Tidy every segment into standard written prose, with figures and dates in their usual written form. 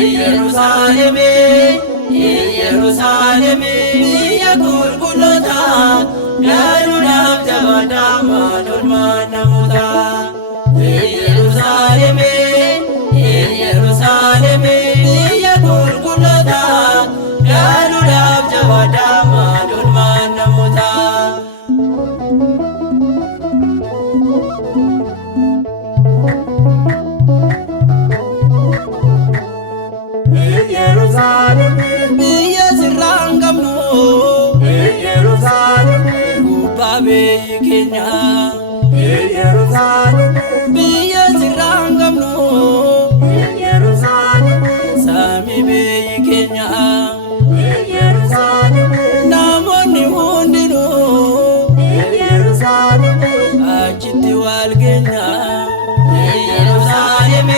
ኢየሩሳሌም ኢየሩሳሌም biyya qulqullootaa galuudhaaf jabaadhaa maalolmaan namoota. Yerusaalem Yerusaalem biyya qulqullootaa galuudhaaf jabaadhaa maalolmaan namoota. Yerusaalem biyya sirraan qabnu Yerusaalem gubbaa biyyi keenya. Yerusaalem biyya sirraan qabnu Yerusaalem samii biyyi keenya. Yerusaalem namoonni hundinuu Yerusaalem achitti wal geenya. Yerusaalem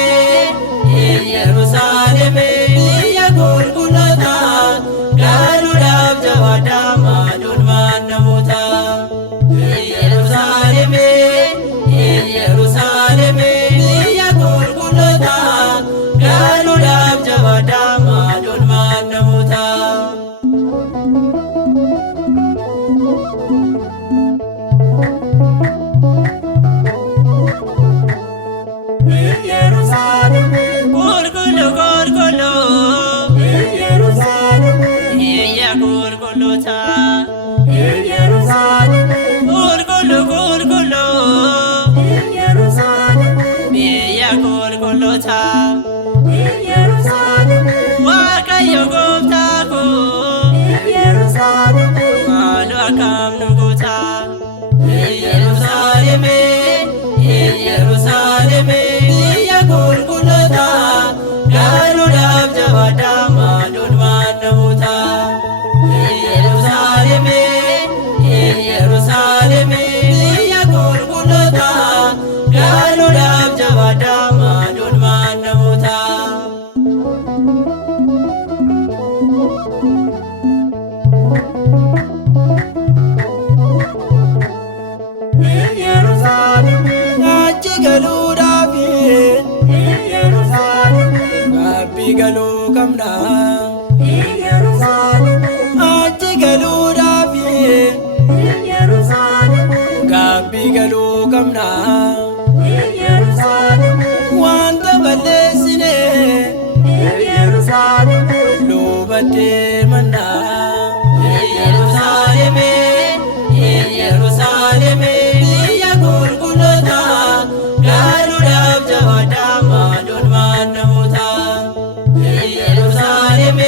Yerusaalem biyya qulqullootaa galuudhaaf jabaadhaa maalolmaan namoota. Yerusaalem Yerusaalem biyya qulqullootaa galuudhaaf jabaadhaa maalolmaan namoota. Yerusaalem Qulqulluu qulqulluu Yerusaalem biyya qulqullootaa. Yerusaalem Qulqulluu qulqulluu Yerusaalem biyya qulqullootaa. Yerusaalem Waaqayyo gooftaa koo Yerusaalem maaloo akkam nu goota. Yerusaalem Yerusaalem biyya qulqullootaa galuudhaaf jabaadhaa maalolmaan namoota. Yerusaalem Yerusaalem biyya qulqullootaa galuudhaaf jabaadhaa maalolmaan namoota. Yerusaalem achi galuudhaaf Yerusaalem gaaffii galuu qabna. Yerusaalem achi galuudhaaf Yerusaalem gaaffii galuu qabna. Yerusaalem wanta balleessine Yerusaalem lubattee manna. Yerusaalem Yerusaalem biyya qulqullootaa galuudhaaf jabaadhaa maalolmaan namoota. Yerusaalem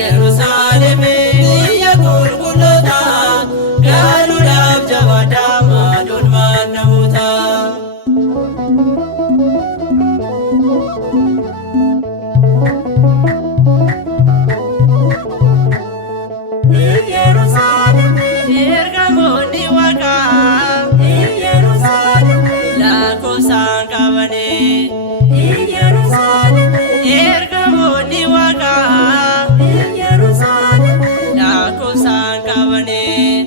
Yerusaalem biyya qulqullootaa galuudhaaf jabaadhaa maalolmaan namoota. Yerusaalem Ergamoonni Waaqaa Yerusaalem lakkoofsaan qabanii. Yerusaalem Ergamoonni Waaqaa Yerusaalem lakkoofsaan qabanii.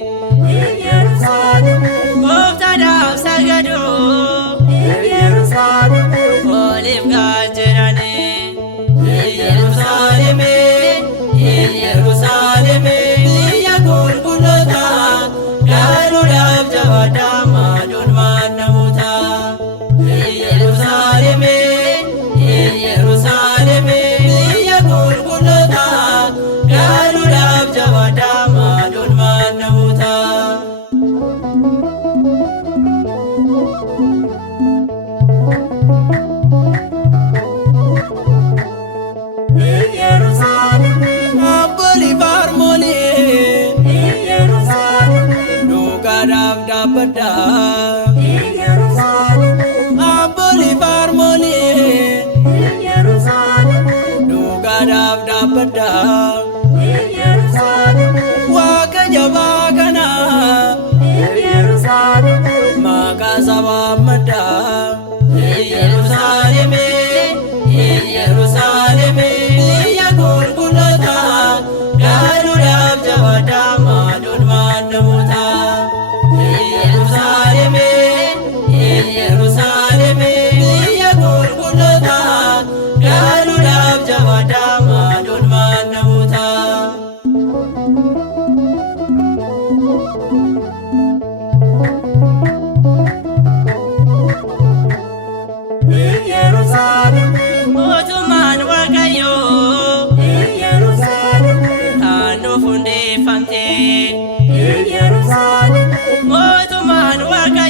Yerusaalem Gooftaadhaaf sagaduu Yerusaalem oliif gaajiranii. Yerusaalem Yerusaalem biyya qulqullootaa galuudhaaf jabaadhaa maalolmaan namoota. Yerusaalem Yerusaalem biyya qulqullootaa galuudhaaf jabaadhaa maalolmaan namoota. Yerusaalem Abboolii farmoolii Yerusaalem dhugaadhaaf dhaabbadhaa. Yerusaalem Abboolii farmoolii Yerusaalem dhugaadhaaf dhaabbadhaa. Yerusaalem Waaqa jabaa kana Yerusaalem maqaa sabaa maddaa. mootummaan waaqa